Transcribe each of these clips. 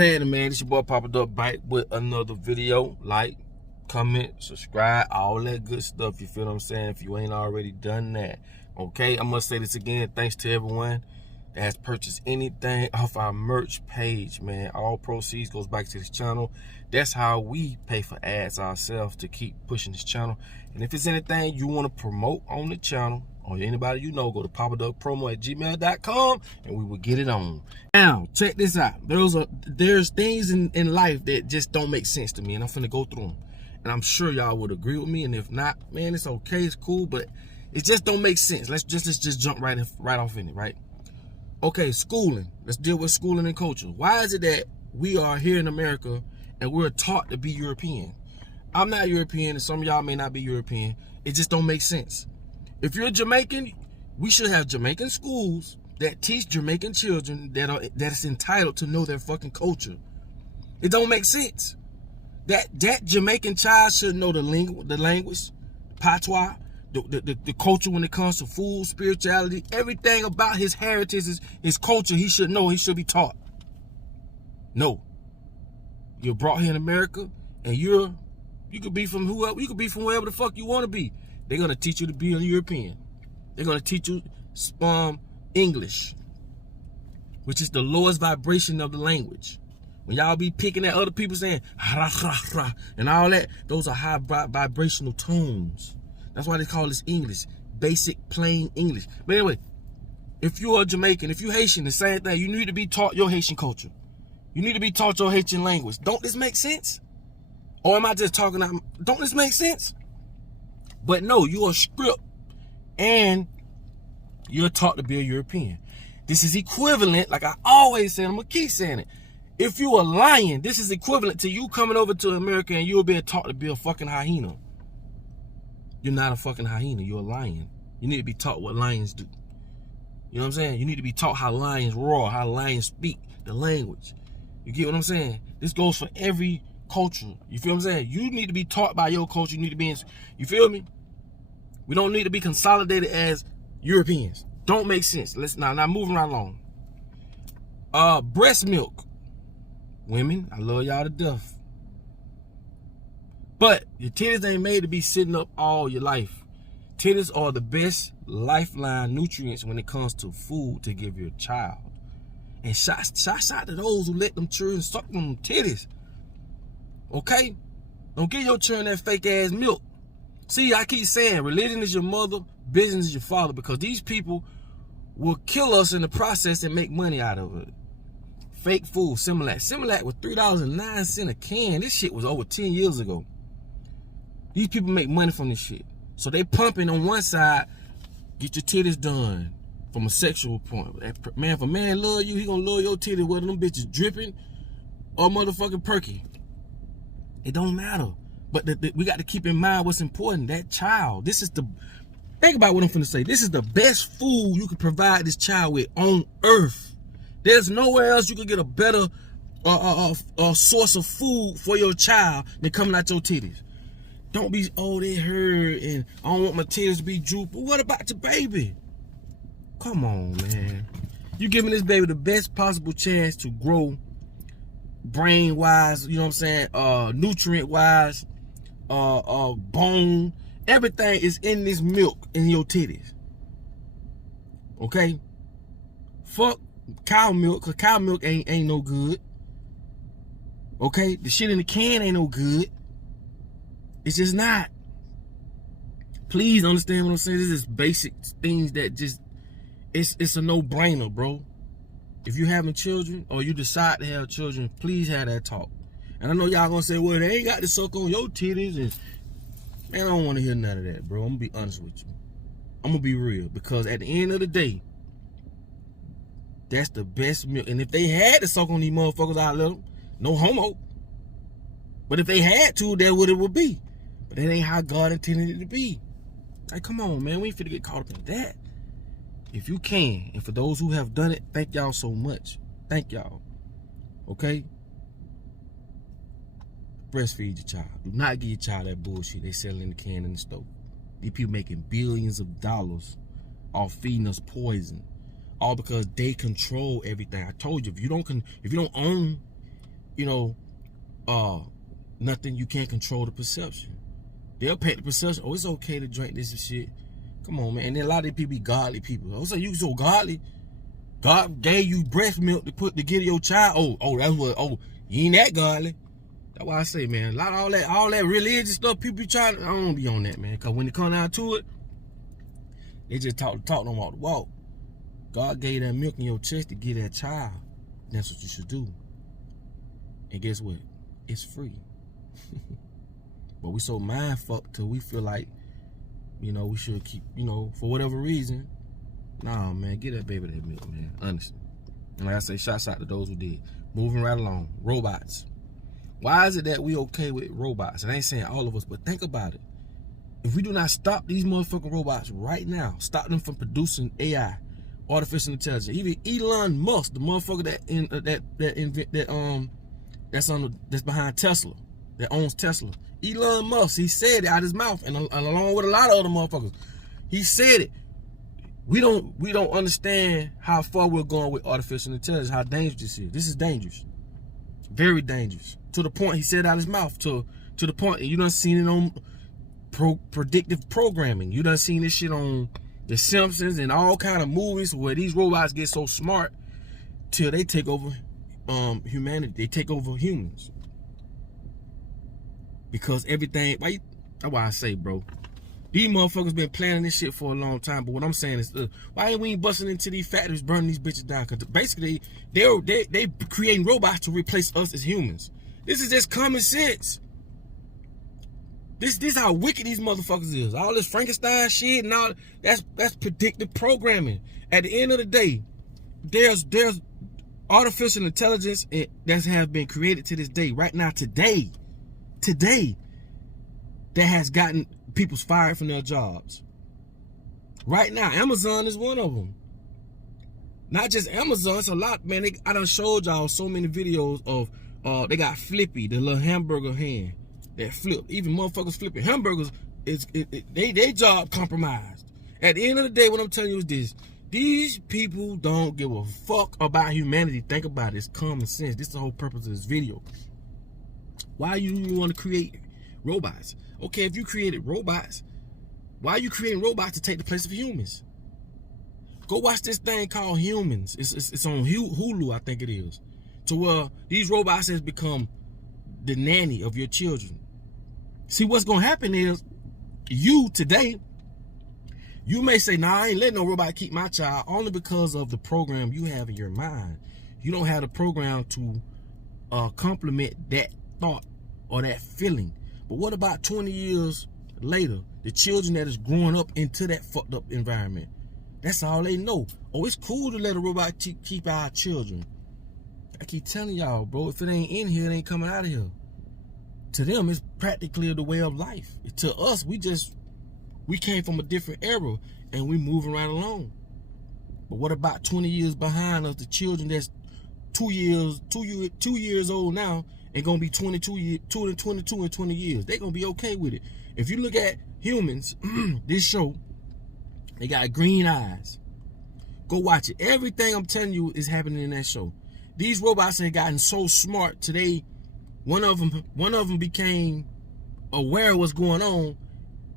Hey man, it's your boy Papa Duck back with another video. Like, comment, subscribe, all that good stuff. You feel what I'm saying? If you ain't already done that, okay? I must say this again. Thanks to everyone that has purchased anything off our merch page, man. All proceeds goes back to this channel. That's how we pay for ads ourselves to keep pushing this channel. And if it's anything you want to promote on the channel, or anybody you know, go to papaduckpromo@gmail.com and we will get it on. Now, check this out. There's things in life that just don't make sense to me, and I'm finna go through them. And I'm sure y'all would agree with me, and if not, man, it's okay, it's cool, but it just don't make sense. Let's just jump right off in it, right? Okay, schooling. Let's deal with schooling and culture. Why is it that we are here in America and we're taught to be European? I'm not European, and some of y'all may not be European. It just don't make sense. If you're Jamaican, we should have Jamaican schools that teach Jamaican children that is entitled to know their fucking culture. It don't make sense. That Jamaican child should know the language, patois, the culture when it comes to food, spirituality, everything about his heritage, his culture. He should know. He should be taught. No, you're brought here in America, and you could be from whoever. You could be from wherever the fuck you want to be. They're gonna teach you to be a European. They're gonna teach you English, which is the lowest vibration of the language. When y'all be picking at other people saying and all that, those are high vibrational tones. That's why they call this English, basic plain English. But anyway, if you're a Jamaican, if you're Haitian, the same thing. You need to be taught your Haitian culture. You need to be taught your Haitian language. Don't this make sense? Or am I just talking out? Don't this make sense? But no, you're a script and you're taught to be a European. This is equivalent, like I always say, I'm gonna keep saying it. If you're a lion, this is equivalent to you coming over to America and you're being taught to be a fucking hyena. You're not a fucking hyena, you're a lion. You need to be taught what lions do. You know what I'm saying? You need to be taught how lions roar, how lions speak, the language. You get what I'm saying? This goes for every culture. You feel what I'm saying? You need to be taught by your culture. You need to be in, you feel me? We don't need to be consolidated as Europeans. Don't make sense. Let's now moving right along. Breast milk. Women, I love y'all to death. But your titties ain't made to be sitting up all your life. Titties are the best lifeline nutrients when it comes to food to give your child. And shots out to those who let them children suck them titties. Okay? Don't give your children that fake ass milk. See, I keep saying religion is your mother, business is your father, because these people will kill us in the process and make money out of it. Fake food, Similac. Similac was $3.09 a can. This shit was over 10 years ago. These people make money from this shit. So they pumping on one side, get your titties done from a sexual point. Man, if a man love you, he gonna love your titties, whether them bitches dripping or motherfucking perky. It don't matter. But we got to keep in mind what's important. That child, think about what I'm finna say. This is the best food you can provide this child with on earth. There's nowhere else you can get a better source of food for your child than coming out your titties. Don't be, oh, they hurt and I don't want my titties to be drooped. But what about your baby? Come on, man. You giving this baby the best possible chance to grow brain-wise, you know what I'm saying, nutrient-wise, bone, everything is in this milk in your titties. Okay? Fuck cow milk, cause cow milk ain't no good. Okay? The shit in the can ain't no good. It's just not. Please understand what I'm saying. This is basic things that just, it's a no-brainer, bro. If you having children or you decide to have children, please have that talk. And I know y'all gonna say, well, they ain't got to suck on your titties. And man, I don't want to hear none of that, bro. I'm gonna be honest with you. I'm gonna be real, because at the end of the day, that's the best milk. And if they had to suck on these motherfuckers, I'd let them. No homo. But if they had to, that's what it would be. But that ain't how God intended it to be. Like, come on, man. We ain't finna get caught up in that. If you can, and for those who have done it, thank y'all so much. Thank y'all. Okay? Breastfeed your child. Do not give your child that bullshit they selling in the can in the store. These people making billions of dollars off feeding us poison. All because they control everything. I told you, if you don't own nothing. You can't control the perception. They'll paint the perception. Oh, it's okay to drink this and shit. Come on, man. And then a lot of these people be godly people. Oh, so you so godly? God gave you breast milk to give to your child. Oh, that's what. Oh, you ain't that godly. That's why I say, man. A lot of all that religious stuff people be trying. I don't be on that, man. Cause when it come down to it, they just talk, don't walk the walk. God gave that milk in your chest to give that child. That's what you should do. And guess what? It's free. But we so mind fucked till we feel like, we should keep, for whatever reason. Nah, man, get that baby that milk, man. Honestly. And like I say, shouts out to those who did. Moving right along. Robots. Why is it that we okay with robots? And I ain't saying all of us, but think about it. If we do not stop these motherfucking robots right now, stop them from producing AI, artificial intelligence. Even Elon Musk, the motherfucker that's behind Tesla, that owns Tesla. Elon Musk, he said it out his mouth, and along with a lot of other motherfuckers, he said it. We don't understand how far we're going with artificial intelligence, how dangerous this is. This is dangerous, very dangerous. To the point he said out his mouth. To the point you done seen it on predictive programming. You done seen this shit on The Simpsons and all kind of movies where these robots get so smart till they take over humanity. They take over humans. Because everything, that's why I say, bro, these motherfuckers been planning this shit for a long time. But what I'm saying is, why ain't we busting into these factories, burning these bitches down? Because basically, they creating robots to replace us as humans. This is just common sense. This how wicked these motherfuckers is. All this Frankenstein shit and all that's predictive programming. At the end of the day, there's artificial intelligence that has been created to this day, right now, today, that has gotten people fired from their jobs. Right now, Amazon is one of them. Not just Amazon, it's a lot, man. I done showed y'all so many videos of they got Flippy, the little hamburger hand that flip. Even motherfuckers flipping hamburgers, they job compromised. At the end of the day, what I'm telling you is this: these people don't give a fuck about humanity. Think about it. It's common sense. This is the whole purpose of this video. Why you want to create robots? Okay, if you created robots, why are you creating robots to take the place of humans? Go watch this thing called Humans. It's on Hulu, I think it is. To where these robots has become the nanny of your children. See, what's gonna happen is, you today, you may say, nah, I ain't letting no robot keep my child, only because of the program you have in your mind. You don't have the program to complement that thought or that feeling. But what about 20 years later, the children that is growing up into that fucked up environment? That's all they know. Oh, it's cool to let a robot keep our children. I keep telling y'all, bro, if it ain't in here, it ain't coming out of here. To them, it's practically the way of life. To us, we came from a different era and we moving right along. But what about 20 years behind us, the children that's 2 years old now and gonna be 22 in 20 years? They gonna be okay with it. If you look at Humans, this show, they got green eyes. Go watch it. Everything I'm telling you is happening in that show. These robots have gotten so smart today. One of them became aware of what's going on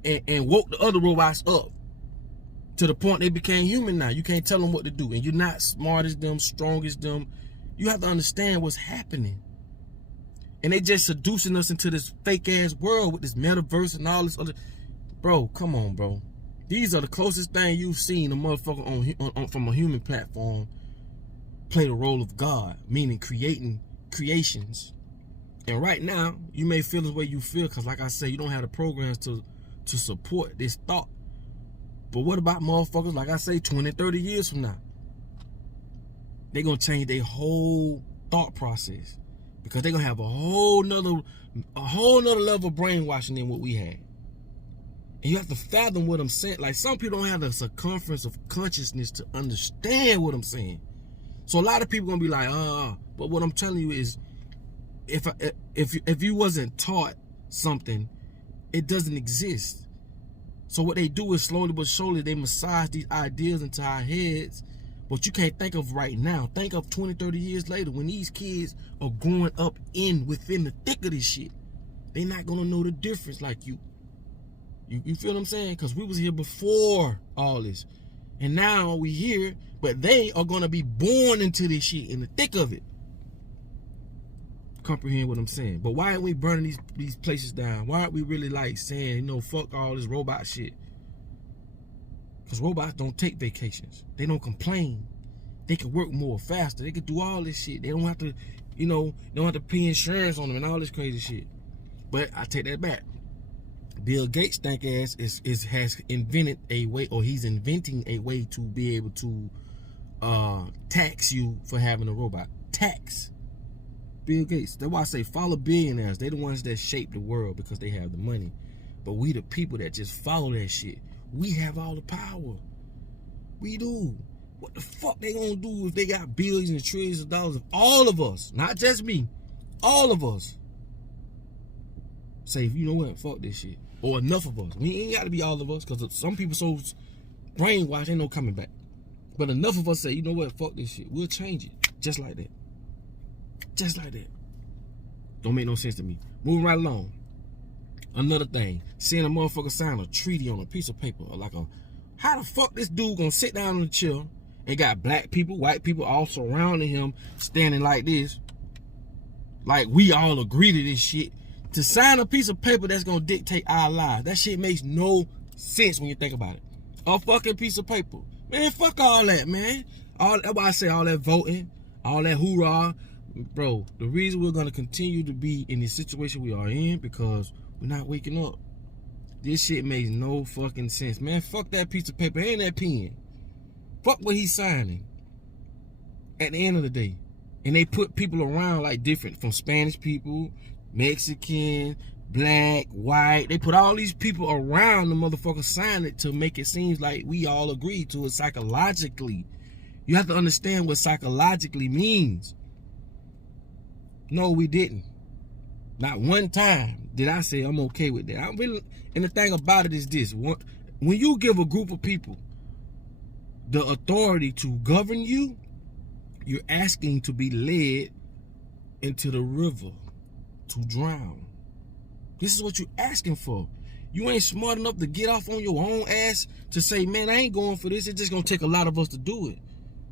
and woke the other robots up to the point they became human now. You can't tell them what to do, and you're not smart as them, strong as them. You have to understand what's happening. And they just seducing us into this fake ass world with this metaverse and all this other. Bro, come on, bro. These are the closest thing you've seen a motherfucker on from a human platform play the role of God, meaning creating creations. And right now, you may feel the way you feel because, like I say, you don't have the programs to support this thought. But what about motherfuckers, like I say, 20, 30 years from now? They're going to change their whole thought process because they're going to have a whole nother level of brainwashing than what we had. And you have to fathom what I'm saying. Like, some people don't have the circumference of consciousness to understand what I'm saying. So a lot of people gonna be like, but what I'm telling you is, if you wasn't taught something, it doesn't exist. So what they do is slowly but surely they massage these ideas into our heads, But you can't think of right now. Think of 20, 30 years later when these kids are growing up within the thick of this shit. They not gonna know the difference like you. You feel what I'm saying? Because we was here before all this. And now we here, but they are gonna be born into this shit in the thick of it. Comprehend what I'm saying? But why aren't we burning these places down? Why aren't we really like saying, you know, fuck all this robot shit? Because robots don't take vacations. They don't complain. They can work more faster. They can do all this shit. They don't have to, you know, they don't have to pay insurance on them and all this crazy shit. But I take that back. Bill Gates think ass has invented a way, or he's inventing a way to be able to tax you for having a robot. Tax. Bill Gates. That's why I say follow billionaires. They're the ones that shape the world because they have the money. But we the people that just follow that shit. We have all the power. We do. What the fuck they gonna do if they got billions and trillions of dollars of all of us, not just me, all of us, say, you know what, fuck this shit. Or enough of us. We ain't gotta be all of us, because some people so brainwashed, ain't no coming back. But enough of us say, you know what, fuck this shit. We'll change it. Just like that. Just like that. Don't make no sense to me. Moving right along. Another thing, seeing a motherfucker sign a treaty on a piece of paper, or like how the fuck this dude gonna sit down and chill and got black people, white people all surrounding him, standing like this, like we all agree to this shit, to sign a piece of paper that's gonna dictate our lives. That shit makes no sense when you think about it. A fucking piece of paper. Man, fuck all that, man. That's why I say all that voting, all that hoorah. Bro, the reason we're gonna continue to be in the situation we are in because we're not waking up. This shit makes no fucking sense. Man, fuck that piece of paper and that pen. Fuck what he's signing. At the end of the day. And they put people around like different, from Spanish people, Mexican, black, white. They put all these people around the motherfucker sign it to make it seem like we all agree to it psychologically. You have to understand what psychologically means. No, we didn't. Not one time did I say I'm okay with that. I'm really, and the thing about it is this: when you give a group of people the authority to govern you, you're asking to be led into the river to drown. This is what you're asking for. You ain't smart enough to get off on your own ass to say, man, I ain't going for this. It's just gonna take a lot of us to do it.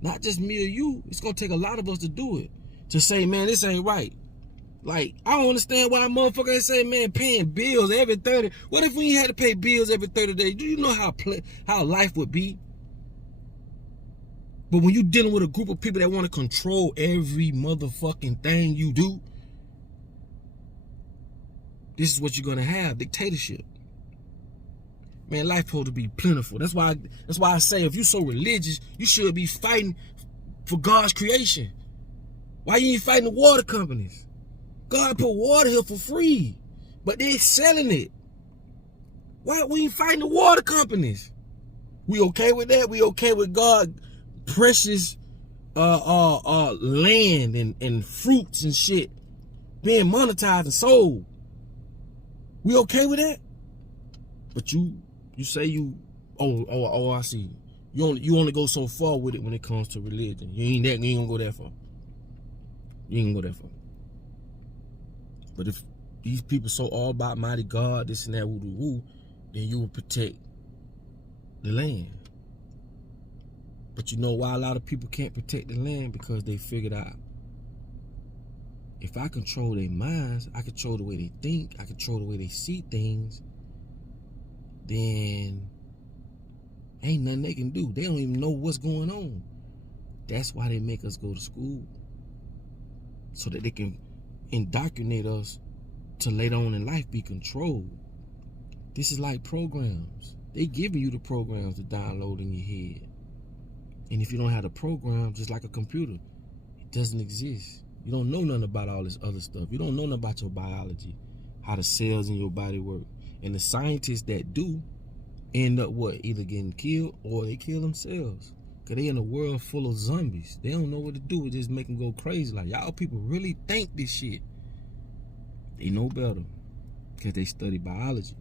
Not just me or you. It's gonna take a lot of us to do it. To say, man, this ain't right. Like, I don't understand why motherfuckers say, man, paying bills every 30. What if we had to pay bills every 30 days? Do you know how life would be? But when you're dealing with a group of people that want to control every motherfucking thing you do, this is what you're gonna have: dictatorship. Man, life supposed to be plentiful. That's why I say, if you're so religious, you should be fighting for God's creation. Why you ain't fighting the water companies? God put water here for free, but they're selling it. Why we ain't fighting the water companies? We okay with that? We okay with God precious land and fruits and shit being monetized and sold? We okay with that? But you say you I see. You only go so far with it when it comes to religion. You ain't gonna go that far. You ain't gonna go that far. But if these people so all about mighty God, this and that, woo, then you will protect the land. But you know why a lot of people can't protect the land? Because they figured out, if I control their minds, I control the way they think, I control the way they see things, then ain't nothing they can do. They don't even know what's going on. That's why they make us go to school, so that they can indoctrinate us to later on in life be controlled. This is like programs. They giving you the programs to download in your head. And if you don't have the program, just like a computer, it doesn't exist. You don't know nothing about all this other stuff. You don't know nothing about your biology, how the cells in your body work. And the scientists that do end up what? Either getting killed or they kill themselves. Because they in a world full of zombies. They don't know what to do. It just make them go crazy. Like, y'all people really think this shit. They know better. Because they study biology.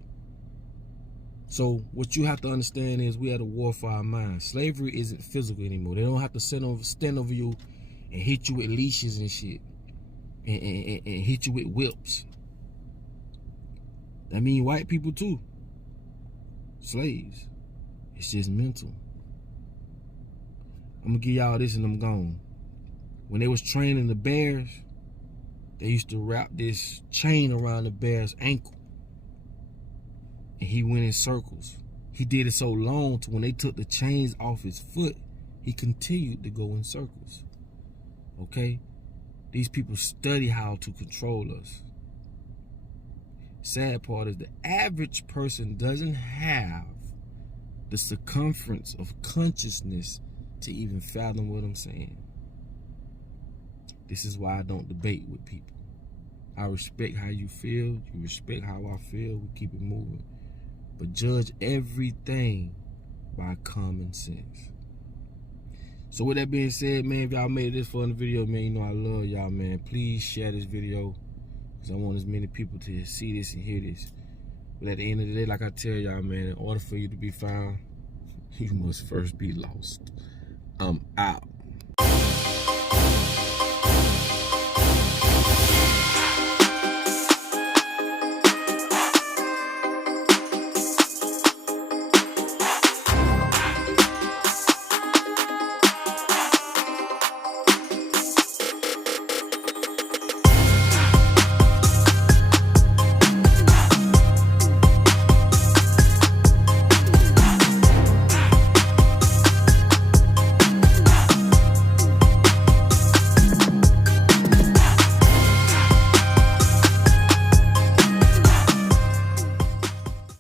So what you have to understand is we had a war for our minds. Slavery isn't physical anymore. They don't have to stand over you and hit you with leashes and shit. And hit you with whips. That mean white people too. Slaves. It's just mental. I'm gonna give y'all this and I'm gone. When they was training the bears, they used to wrap this chain around the bear's ankle. And he went in circles. He did it so long to when they took the chains off his foot, he continued to go in circles. Okay? These people study how to control us. Sad part is the average person doesn't have the circumference of consciousness to even fathom what I'm saying. This is why I don't debate with people. I respect how you feel. You respect how I feel. We keep it moving. But judge everything by common sense. So with that being said, man, if y'all made it this far in the video, man, you know I love y'all, man. Please share this video because I want as many people to see this and hear this. But at the end of the day, like I tell y'all, man, in order for you to be found, you must first be lost. I'm out.